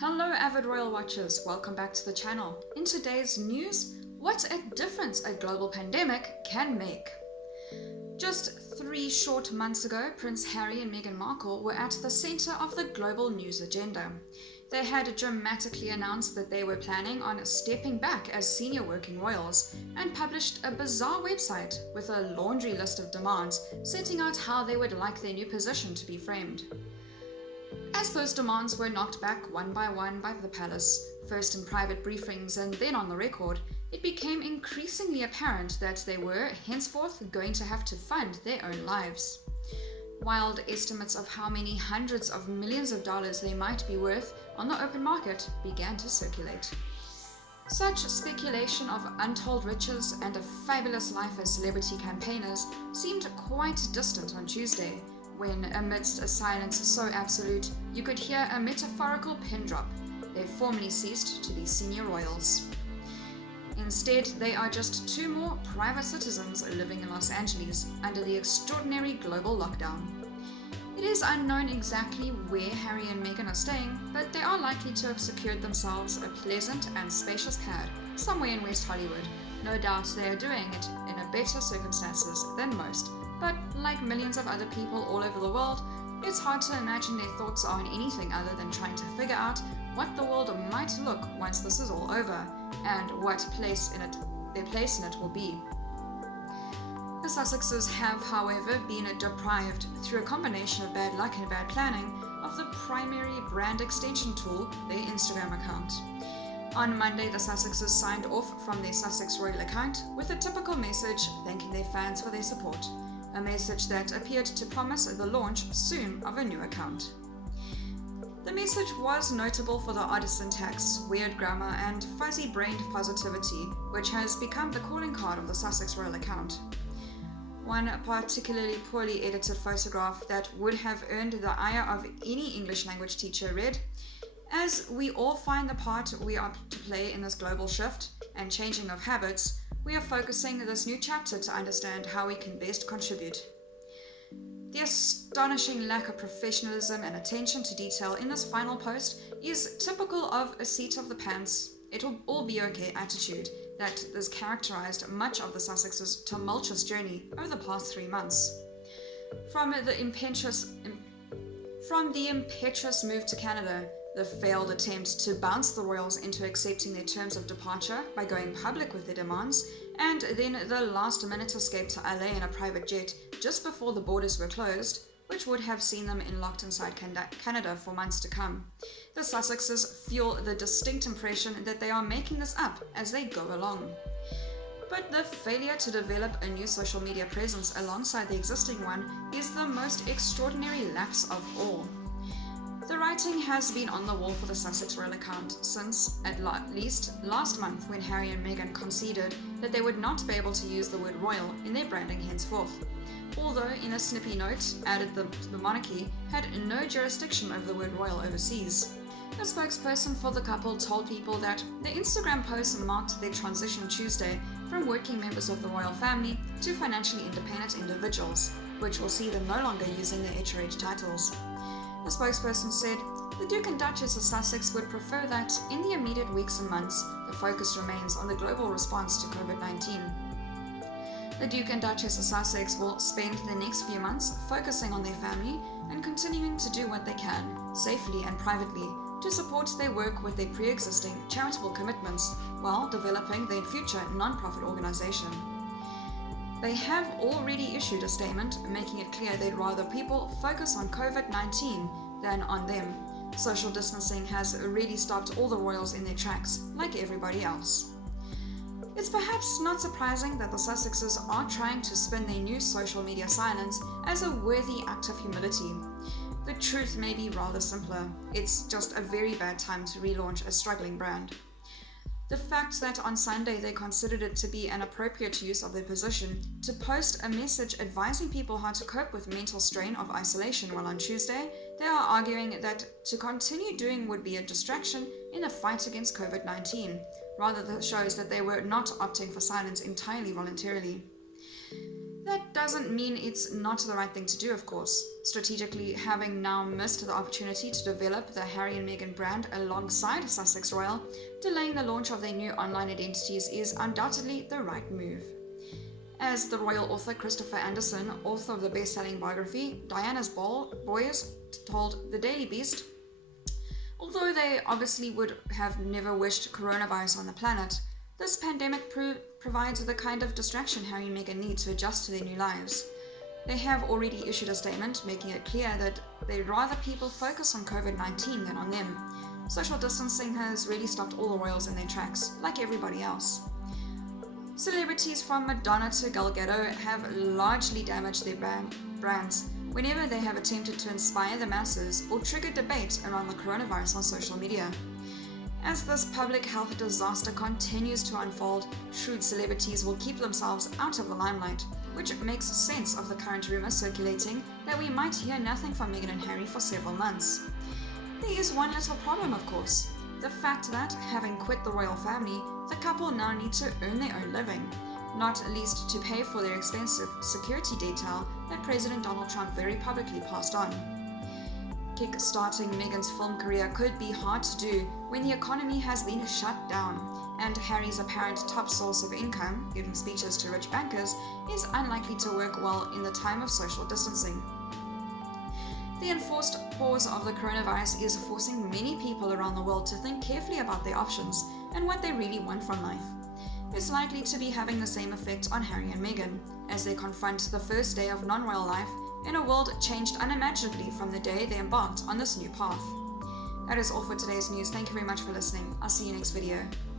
Hello avid royal watchers, welcome back to the channel. In today's news, what a difference a global pandemic can make. Just 3 short months ago, Prince Harry and Meghan Markle were at the center of the global news agenda. They had dramatically announced that they were planning on stepping back as senior working royals and published a bizarre website with a laundry list of demands setting out how they would like their new position to be framed. As those demands were knocked back one by one by the palace, first in private briefings and then on the record, it became increasingly apparent that they were henceforth going to have to fund their own lives. Wild estimates of how many hundreds of millions of dollars they might be worth on the open market began to circulate. Such speculation of untold riches and a fabulous life as celebrity campaigners seemed quite distant on Tuesday, when, amidst a silence so absolute, you could hear a metaphorical pin drop. They formally ceased to be senior royals. Instead, they are just 2 more private citizens living in Los Angeles under the extraordinary global lockdown. It is unknown exactly where Harry and Meghan are staying, but they are likely to have secured themselves a pleasant and spacious pad somewhere in West Hollywood. No doubt they are doing it in a better circumstances than most. But like millions of other people all over the world, it's hard to imagine their thoughts are on anything other than trying to figure out what the world might look once this is all over, and what their place in it will be. The Sussexes have, however, been deprived, through a combination of bad luck and bad planning, of the primary brand extension tool, their Instagram account. On Monday, the Sussexes signed off from their Sussex Royal account with a typical message thanking their fans for their support. A message that appeared to promise the launch soon of a new account. The message was notable for the odd syntax, weird grammar, and fuzzy-brained positivity, which has become the calling card of the Sussex Royal account. One particularly poorly edited photograph that would have earned the ire of any English language teacher read, "As we all find the part we are to play in this global shift and changing of habits, we are focusing this new chapter to understand how we can best contribute." The astonishing lack of professionalism and attention to detail in this final post is typical of a seat of the pants, it'll all be okay attitude that has characterized much of the Sussexes' tumultuous journey over the past 3 months. From the impetuous move to Canada, the failed attempt to bounce the royals into accepting their terms of departure by going public with their demands, and then the last-minute escape to LA in a private jet just before the borders were closed, which would have seen them locked inside Canada for months to come. The Sussexes fuel the distinct impression that they are making this up as they go along. But the failure to develop a new social media presence alongside the existing one is the most extraordinary lapse of all. The writing has been on the wall for the Sussex Royal account since, at least last month, when Harry and Meghan conceded that they would not be able to use the word royal in their branding henceforth. Although, in a snippy note, added the monarchy had no jurisdiction over the word royal overseas. A spokesperson for the couple told people that the Instagram post marked their transition Tuesday from working members of the royal family to financially independent individuals, which will see them no longer using their HRH titles. The spokesperson said, "The Duke and Duchess of Sussex would prefer that, in the immediate weeks and months, the focus remains on the global response to COVID-19. The Duke and Duchess of Sussex will spend the next few months focusing on their family and continuing to do what they can, safely and privately, to support their work with their pre-existing charitable commitments while developing their future non-profit organization." They have already issued a statement making it clear they'd rather people focus on COVID-19 than on them. Social distancing has really stopped all the royals in their tracks, like everybody else. It's perhaps not surprising that the Sussexes are trying to spin their new social media silence as a worthy act of humility. The truth may be rather simpler. It's just a very bad time to relaunch a struggling brand. The fact that on Sunday they considered it to be an appropriate use of their position to post a message advising people how to cope with mental strain of isolation, while on Tuesday they are arguing that to continue doing would be a distraction in the fight against COVID-19, rather shows that they were not opting for silence entirely voluntarily. That doesn't mean it's not the right thing to do, of course. Strategically, having now missed the opportunity to develop the Harry and Meghan brand alongside Sussex Royal, delaying the launch of their new online identities is undoubtedly the right move. As the royal author Christopher Anderson, author of the best-selling biography Diana's Boys, told the Daily Beast, although they obviously would have never wished coronavirus on the planet, this pandemic provides the kind of distraction Harry and Meghan need to adjust to their new lives. They have already issued a statement making it clear that they'd rather people focus on COVID-19 than on them. Social distancing has really stopped all the royals in their tracks, like everybody else. Celebrities from Madonna to Gal Gadot have largely damaged their brands whenever they have attempted to inspire the masses or trigger debate around the coronavirus on social media. As this public health disaster continues to unfold, shrewd celebrities will keep themselves out of the limelight, which makes sense of the current rumor circulating that we might hear nothing from Meghan and Harry for several months. There is one little problem, of course: the fact that, having quit the royal family, the couple now need to earn their own living, not least to pay for their expensive security detail that President Donald Trump very publicly passed on. Kick-starting Meghan's film career could be hard to do when the economy has been shut down, and Harry's apparent top source of income, giving speeches to rich bankers, is unlikely to work well in the time of social distancing. The enforced pause of the coronavirus is forcing many people around the world to think carefully about their options and what they really want from life. It's likely to be having the same effect on Harry and Meghan, as they confront the first day of non-royal life in a world changed unimaginably from the day they embarked on this new path. That is all for today's news. Thank you very much for listening. I'll see you next video.